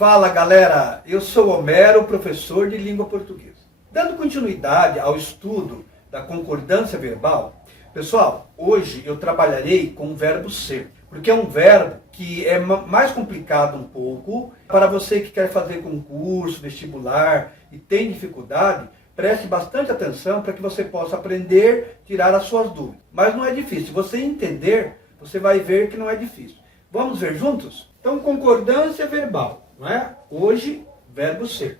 Fala galera, eu sou Homero, professor de língua portuguesa. Dando continuidade ao estudo da concordância verbal, pessoal, hoje eu trabalharei com o verbo ser, porque é um verbo que é mais complicado um pouco. Para você que quer fazer concurso, vestibular e tem dificuldade, preste bastante atenção para que você possa aprender, tirar as suas dúvidas. Mas não é difícil, se você entender, você vai ver que não é difícil. Vamos ver juntos? Então, concordância verbal, não é? Hoje, verbo ser.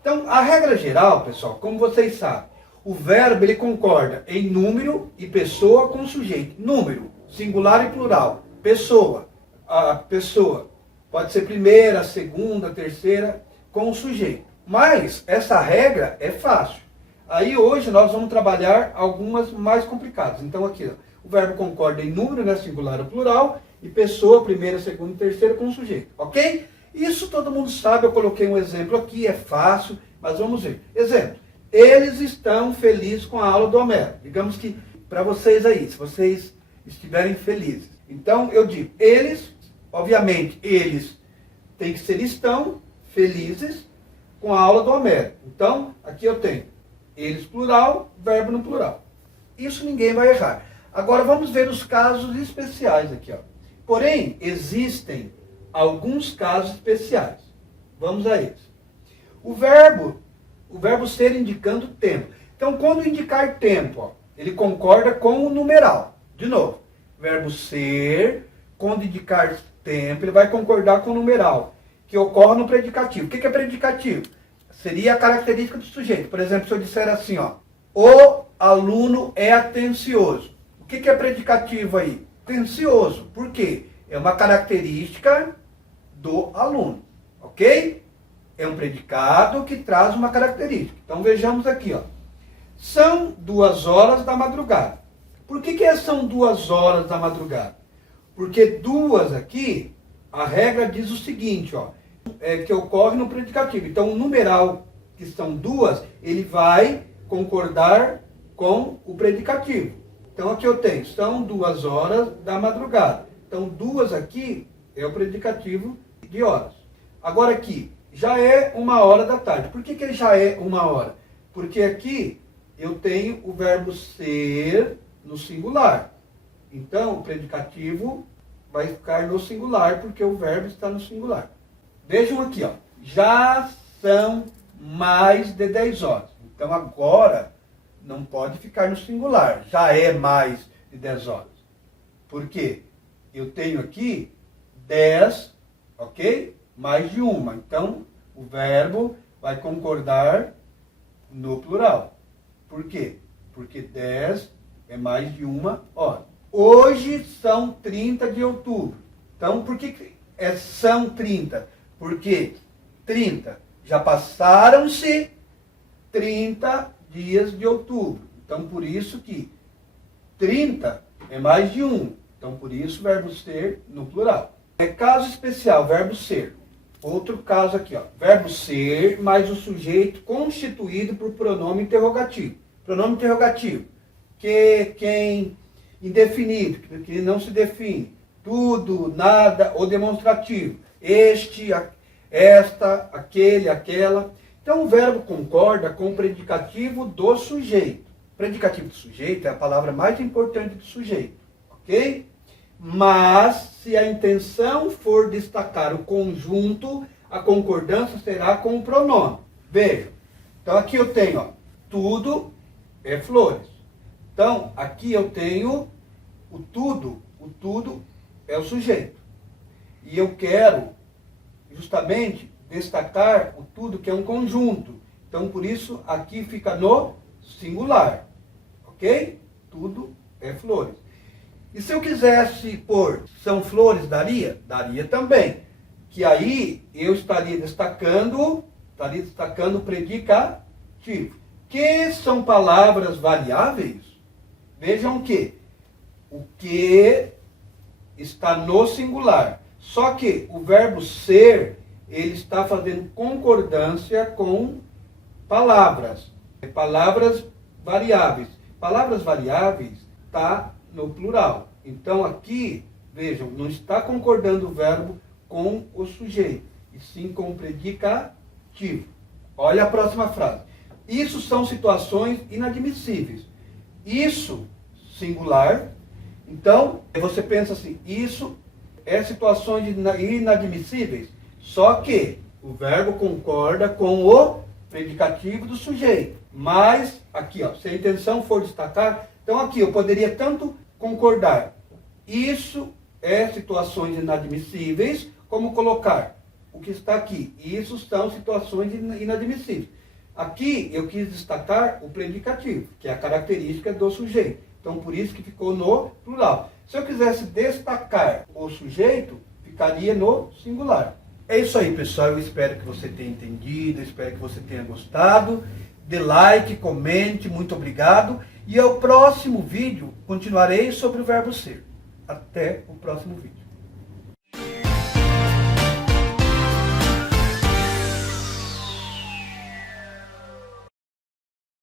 Então, a regra geral, pessoal, como vocês sabem, o verbo ele concorda em número e pessoa com sujeito. Número, singular e plural. Pessoa, a pessoa pode ser primeira, segunda, terceira, com o sujeito. Mas essa regra é fácil. Aí hoje nós vamos trabalhar algumas mais complicadas. Então aqui, ó, o verbo concorda em número, né, singular ou plural, e pessoa, primeira, segunda e terceira com o sujeito. Ok? Isso todo mundo sabe, eu coloquei um exemplo aqui, é fácil, mas vamos ver. Exemplo, eles estão felizes com a aula do Homero. Digamos que para vocês aí, se vocês estiverem felizes. Então eu digo, eles, obviamente, eles têm que ser estão felizes com a aula do Homero. Então, aqui eu tenho eles plural, verbo no plural. Isso ninguém vai errar. Agora vamos ver os casos especiais aqui, ó. Porém, existem alguns casos especiais. Vamos a eles. O verbo ser indicando tempo. Então, quando indicar tempo, ó, ele concorda com o numeral. De novo, verbo ser, quando indicar tempo, ele vai concordar com o numeral, que ocorre no predicativo. O que é predicativo? Seria a característica do sujeito. Por exemplo, se eu disser assim, ó, o aluno é atencioso. O que é predicativo aí? Atencioso. Por quê? É uma característica do aluno. Ok? É um predicado que traz uma característica. Então vejamos aqui, ó. São 2 horas da madrugada. Por que são 2 horas da madrugada? Porque 2 aqui, a regra diz o seguinte, ó, que ocorre no predicativo. Então o numeral, que são 2, ele vai concordar com o predicativo. Então aqui eu tenho, são 2 horas da madrugada. Então 2 aqui é o predicativo de horas. Agora aqui, já é 1h da tarde. Por que já é 1h? Porque aqui eu tenho o verbo ser no singular. Então o predicativo vai ficar no singular, porque o verbo está no singular. Vejam aqui, ó, já são mais de 10 horas. Então agora não pode ficar no singular, já é mais de 10 horas. Por quê? Eu tenho aqui 10, ok? Mais de uma. Então o verbo vai concordar no plural. Por quê? Porque 10 é mais de 1 hora. Hoje são 30 de outubro. Então por que são 30? Porque 30, já passaram-se 30 dias de outubro. Então, por isso que 30 é mais de 1. Então, por isso, verbo ser no plural. É caso especial, verbo ser. Outro caso aqui, ó. Verbo ser mais o sujeito constituído por pronome interrogativo. Pronome interrogativo. Que, quem, indefinido, que não se define. Tudo, nada ou demonstrativo. Este, esta, aquele, aquela. Então o verbo concorda com o predicativo do sujeito. Predicativo do sujeito é a palavra mais importante do sujeito, ok? Mas se a intenção for destacar o conjunto, a concordância será com o pronome. Veja, então aqui eu tenho, ó, tudo é flores. Então aqui eu tenho o tudo é o sujeito. E eu quero justamente destacar o tudo, que é um conjunto. Então, por isso, aqui fica no singular. Ok? Tudo é flores. E se eu quisesse pôr são flores, daria? Daria também. Que aí eu estaria destacando o predicativo. Que são palavras variáveis? Vejam que o que está no singular. Só que o verbo ser, ele está fazendo concordância com palavras. Palavras variáveis. Palavras variáveis está no plural. Então aqui, vejam, não está concordando o verbo com o sujeito. e sim com o predicativo. Olha a próxima frase. Isso são situações inadmissíveis. Isso, singular. Então, você pensa assim, isso é situações inadmissíveis, só que o verbo concorda com o predicativo do sujeito. Mas, aqui, ó, se a intenção for destacar, então aqui eu poderia tanto concordar, isso é situações inadmissíveis, como colocar o que está aqui. Isso são situações inadmissíveis. Aqui eu quis destacar o predicativo, que é a característica do sujeito. Então, por isso que ficou no plural. Se eu quisesse destacar o sujeito, ficaria no singular. É isso aí, pessoal. Eu espero que você tenha entendido, espero que você tenha gostado. Dê like, comente, muito obrigado. E ao próximo vídeo, continuarei sobre o verbo ser. Até o próximo vídeo.